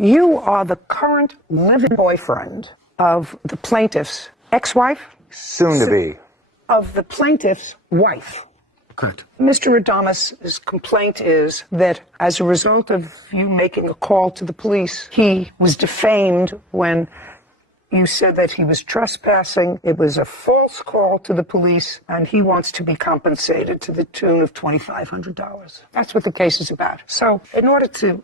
You are the current living boyfriend of the plaintiff's ex-wife? Soon to be. Of the plaintiff's wife. Correct. Mr. Adamus's complaint is that as a result of you making a call to the police, he was defamed when you said that he was trespassing. It was a false call to the police, and he wants to be compensated to the tune of $2,500. That's what the case is about. So in order to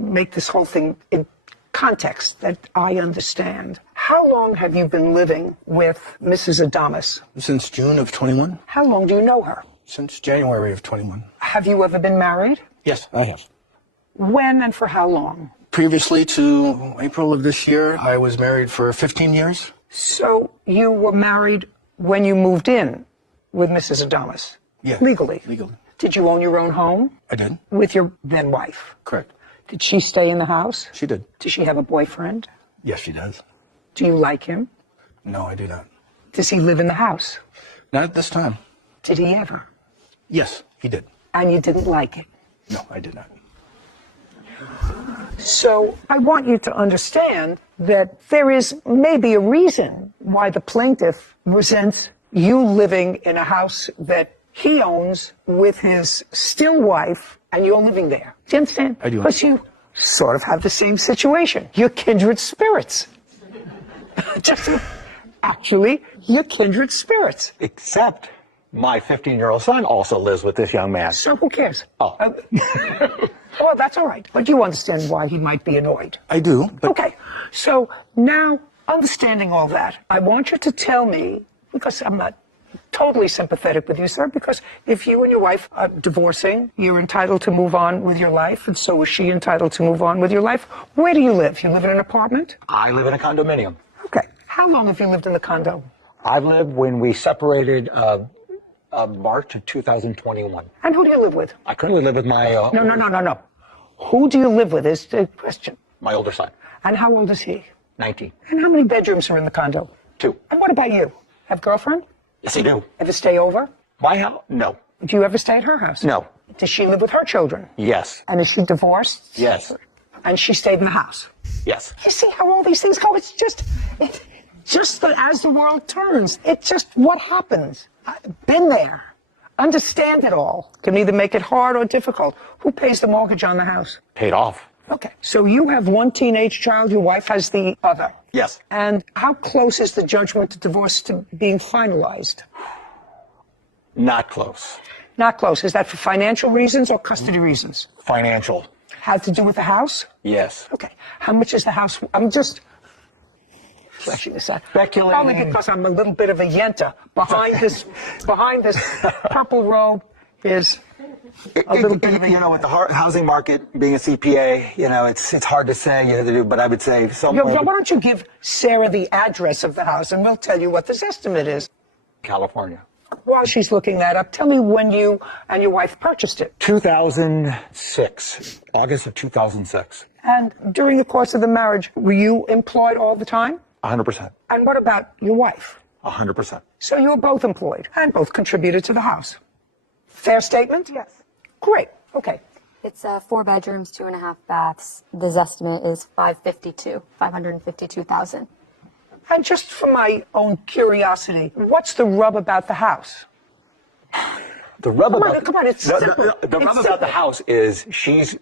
make this whole thing in context that I understand, how long have you been living with Mrs. Adamus? Since June of 21. How long do you know her? Since January of 21. Have you ever been married? Yes, I have. When and for how long? Previously to April of this year, I was married for 15 years. So you were married when you moved in with Mrs. Adamus? Yeah. Legally? Legally. Did you own your own home? I did. With your then wife? Correct. Did she stay in the house? She did. Does she have a boyfriend? Yes, she does. Do you like him? No, I do not. Does he live in the house? Not at this time. Did he ever? Yes, he did. And you didn't like it? No, I did not. So I want you to understand that there is maybe a reason why the plaintiff resents you living in a house that he owns with his still wife and you're living there. Do you understand? I do. Because you sort of have the same situation. You're kindred spirits. Actually, you're kindred spirits. Except my 15-year-old son also lives with this young man. So who cares? Oh. Oh, that's all right. But you understand why he might be annoyed. I do, but... Okay. So now, understanding all that, I want you to tell me, because I'm not totally sympathetic with you, sir, because if you and your wife are divorcing, you're entitled to move on with your life, and so is she entitled to move on with your life. Where do you live? You live in an apartment? I live in a condominium. Okay. How long have you lived in the condo? I've lived when we separated March of 2021. And who do you live with? I currently live with my... No. Who do you live with is the question. My older son. And how old is he? 19. And how many bedrooms are in the condo? 2. And what about you? Have a girlfriend? Yes, I do. Ever stay over? My house? No. Do you ever stay at her house? No. Does she live with her children? Yes. And is she divorced? Yes. And she stayed in the house? Yes. You see how all these things go? It's just that as the world turns, it's just what happens. I've been there. Understand it all. Can either make it hard or difficult. Who pays the mortgage on the house? Paid off. Okay. So you have one teenage child, your wife has the other. Yes. And how close is the judgment to divorce to being finalized? Not close. Not close. Is that for financial reasons or custody reasons? Financial. Had to do with the house? Yes. Okay. How much is the house? I'm just fleshing this out. Speculating. Only because I'm a little bit of a yenta. Behind this purple robe is a little bit of a... You know, with the housing market, being a CPA, you know, it's hard to say, but I would say somewhere... Why don't you give Sarah the address of the house and we'll tell you what this estimate is. California. While she's looking that up, tell me when you and your wife purchased it. 2006. August of 2006. And during the course of the marriage, were you employed all the time? 100%. And what about your wife? 100%. So you were both employed and both contributed to the house. Fair statement? Yes. Great. Okay. It's 4 bedrooms, 2.5 baths. This estimate is $552,000. And just for my own curiosity, what's the rub about the house? The rub Come about on, it's simple. The rub about the house is she's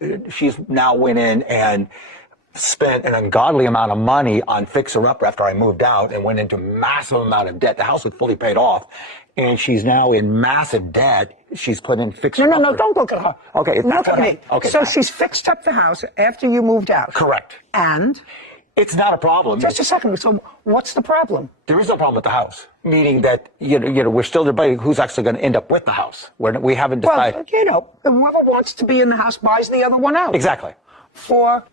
now went in and spent an ungodly amount of money on fixer-upper after I moved out and went into massive amount of debt. The house was fully paid off, and she's now in massive debt. She's put in fixer-upper. No, don't look at her. Okay, look at me. Okay. So she's fixed up the house after you moved out. Correct. And? It's not a problem. Just a second. So what's the problem? There is no problem with the house, meaning that we're still debating who's actually going to end up with the house. We haven't decided. Well, whoever wants to be in the house buys the other one out. Exactly. For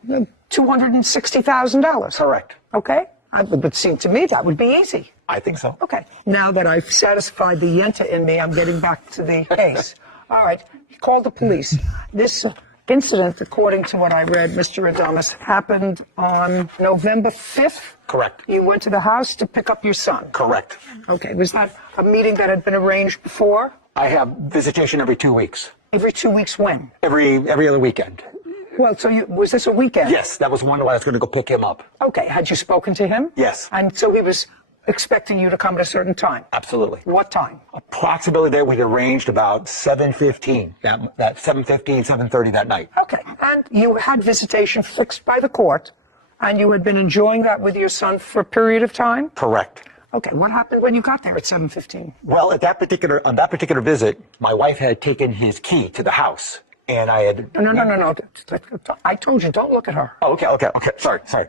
$260,000. Correct. Okay? It would seem to me that would be easy. I think so. Okay. Now that I've satisfied the yenta in me, I'm getting back to the case. All right. He called the police. This incident, according to what I read, Mr. Adamus, happened on November 5th? Correct. You went to the house to pick up your son? Correct. Okay. Was that a meeting that had been arranged before? I have visitation every 2 weeks. Every 2 weeks when? Every other weekend. Well, so was this a weekend? Yes, that was one where I was going to go pick him up. Okay. Had you spoken to him? Yes. And so he was expecting you to come at a certain time? Absolutely. What time? Approximately there, we'd arranged about 7:15, that 7:15, 7:30 that night. Okay. And you had visitation fixed by the court, and you had been enjoying that with your son for a period of time? Correct. Okay. What happened when you got there at 7:15? Well, on that particular visit, my wife had taken his key to the house, and I had... No. I told you, don't look at her. Oh, okay. Sorry.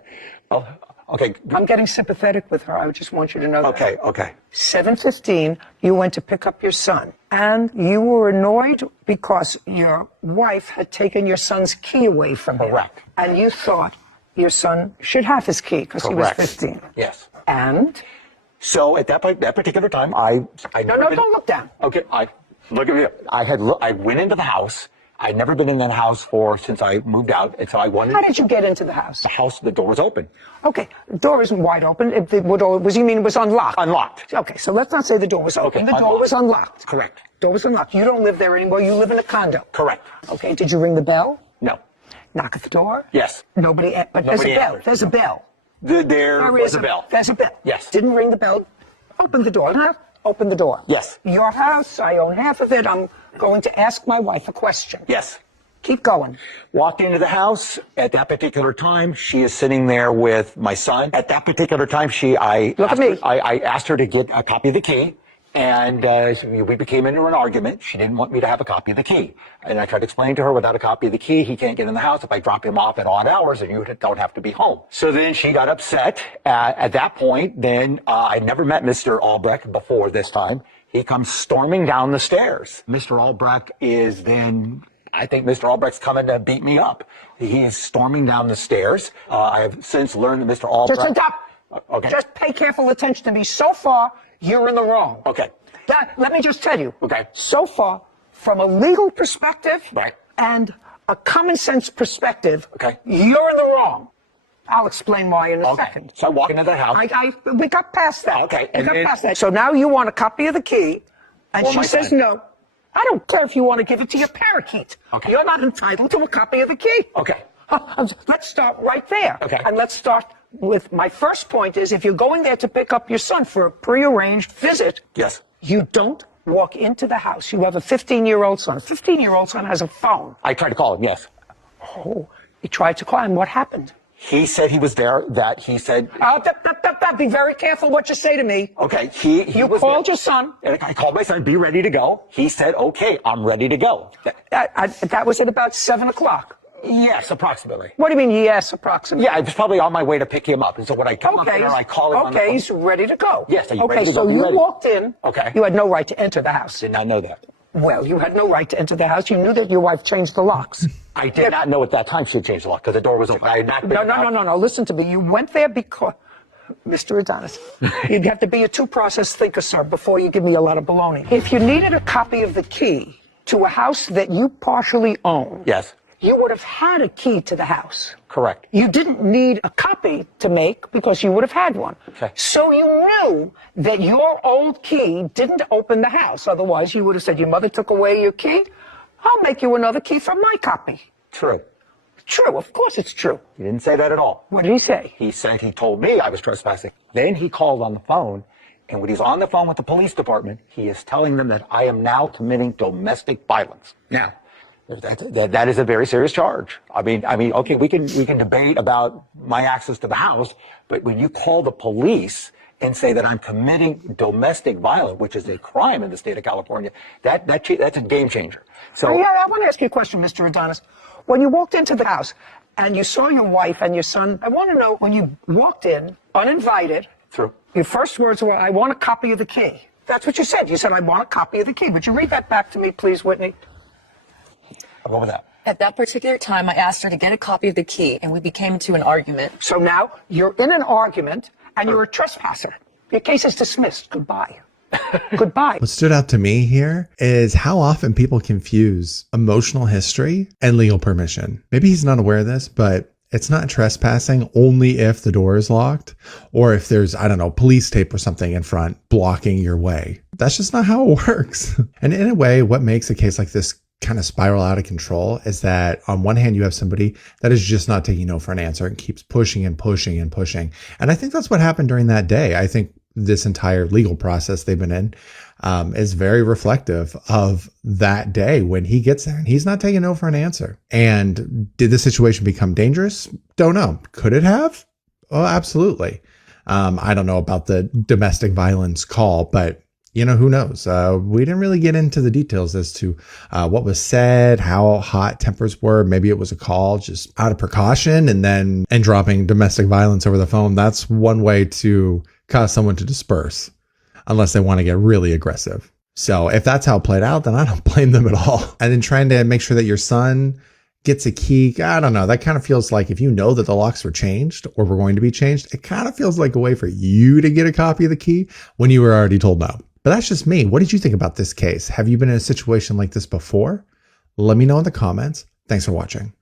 Oh, okay. I'm getting sympathetic with her. I just want you to know that. Okay. 7:15, you went to pick up your son, and you were annoyed because your wife had taken your son's key away from him. Correct. And you thought your son should have his key because he was 15. Yes. And? So at that particular time, I No, don't look down. Okay, look at me. I went into the house. I'd never been in that house since I moved out, and so I wanted. How did you get into the house? The door was open. Okay, the door isn't wide open. You mean it was unlocked? Unlocked. Okay, so let's not say the door was open. Okay, The door was unlocked. Correct. Door was unlocked. You don't live there anymore. You live in a condo. Correct. Okay, did you ring the bell? No. Knock at the door? Yes. But there's a bell. answered. There's a bell. There was a bell. There's a bell. Yes. Didn't ring the bell. Open the door. Huh? Open the door. Yes. Your house. I own half of it. I'm going to ask my wife a question. Yes. Keep going. Walked into the house. At that particular time, she is sitting there with my son. At that particular time, I asked her to get a copy of the key, and we became into an argument. She didn't want me to have a copy of the key. And I tried to explain to her, without a copy of the key, he can't get in the house. If I drop him off at odd hours, then you don't have to be home. So then she got upset. At that point, then I never met Mr. Albrecht before this time. He comes storming down the stairs. Mr. Albrecht is then... I think Mr. Albrecht's coming to beat me up. He is storming down the stairs. I have since learned that Mr. Albrecht... Just stop. Okay. Just pay careful attention to me. So far, you're in the wrong. Okay. Let me just tell you. Okay. So far, from a legal perspective Right. and a common sense perspective, Okay. you're in the wrong. I'll explain why in a second. So I walk into the house. We got past that. Okay. We got past that. So now you want a copy of the key, and For she my says son. no. I don't care if you want to give it to your parakeet. Okay. You're not entitled to a copy of the key. Okay. Let's start right there. Okay. And let's start with my first point is if you're going there to pick up your son for a prearranged visit, Yes. you don't walk into the house. You have a 15-year-old son. A 15-year-old son has a phone. I tried to call him, yes. Oh, he tried to call him. What happened? He said he was there, that he said... Be very careful what you say to me. Okay, he You was called there. your son. And I called my son, be ready to go. He said, okay, I'm ready to go. That was at about 7 o'clock. Yes, approximately. What do you mean, yes, approximately? Yeah, I was probably on my way to pick him up. And so when I come up there, I call him on the phone. he's ready to go. Yes, are you okay, ready to so go? you Ready. walked in. Okay. You had no right to enter the house. Did not know that. Well, you had no right to enter the house. You knew that your wife changed the locks. I did not know at that time she had changed the lock because the door was open. I had not been No. Listen to me. You went there because... Mr. Adonis, you'd have to be a two-process thinker, sir, before you give me a lot of baloney. If you needed a copy of the key to a house that you partially own, Yes. you would have had a key to the house. Correct. You didn't need a copy to make because you would have had one. Okay. So you knew that your old key didn't open the house. Otherwise, you would have said, your mother took away your key. I'll make you another key from my copy. True. True. Of course it's true. He didn't say that at all. What did he say? He said he told me I was trespassing. Then he called on the phone, and when he's on the phone with the police department, he is telling them that I am now committing domestic violence. Now, that is a very serious charge. I mean, okay, we can debate about my access to the house, but when you call the police and say that I'm committing domestic violence, which is a crime in the state of California, that's a game changer. So I want to ask you a question, Mr. Adonis. When you walked into the house and you saw your wife and your son, I want to know, when you walked in uninvited, True. your first words were, I want a copy of the key. That's what you said. You said, I want a copy of the key. Would you read that back to me, please, Whitney? I'll go with that. At that particular time, I asked her to get a copy of the key, and we became into an argument. So now you're in an argument and you're a trespasser. Your case is dismissed. Goodbye. Goodbye. What stood out to me here is how often people confuse emotional history and legal permission. Maybe he's not aware of this, but it's not trespassing only if the door is locked or if there's, I don't know, police tape or something in front blocking your way. That's just not how it works. And in a way, what makes a case like this kind of spiral out of control is that on one hand, you have somebody that is just not taking no for an answer and keeps pushing and pushing and pushing. And I think that's what happened during that day. I think this entire legal process they've been in is very reflective of that day when he gets there and he's not taking no for an answer. And did the situation become dangerous? Don't know. Could it have? Oh, absolutely. I don't know about the domestic violence call, but who knows? We didn't really get into the details as to what was said, how hot tempers were. Maybe it was a call just out of precaution and dropping domestic violence over the phone. That's one way to cause someone to disperse unless they want to get really aggressive. So if that's how it played out, then I don't blame them at all. And then trying to make sure that your son gets a key. I don't know. That kind of feels like if you know that the locks were changed or were going to be changed, it kind of feels like a way for you to get a copy of the key when you were already told no. But that's just me. What did you think about this case? Have you been in a situation like this before? Let me know in the comments. Thanks for watching.